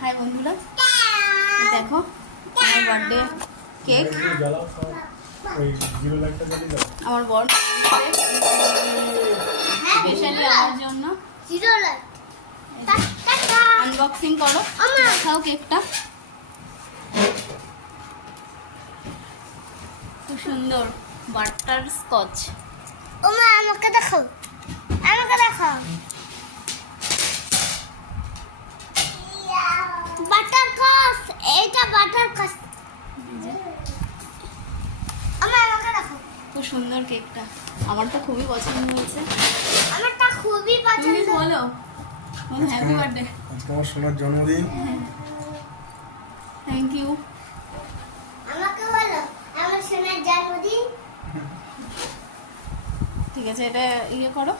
High বন্ধুরা, দেখো আমার বার্থডে কেক। আমার বর স্পেশালি আমার জন্য আনবক্সিং করো, দেখাও কেকটা। খুব সুন্দর বাটার স্কচ। আমাকে দেখাও, আমাকে দেখাও। বাটার কস, এটা বাটার কস। আমাকে দেখাও। খুব সুন্দর কেকটা, আমার তো খুবই পছন্দ হয়েছে। আমারটা খুবই পছন্দ। তুমি বলো হ্যাপি বার্থডে। আজকে আমার সোনার জন্মদিন। Thank you. আমাকে বলো আমার সোনার জন্মদিন। ঠিক আছে, এটা ইয়ে করো।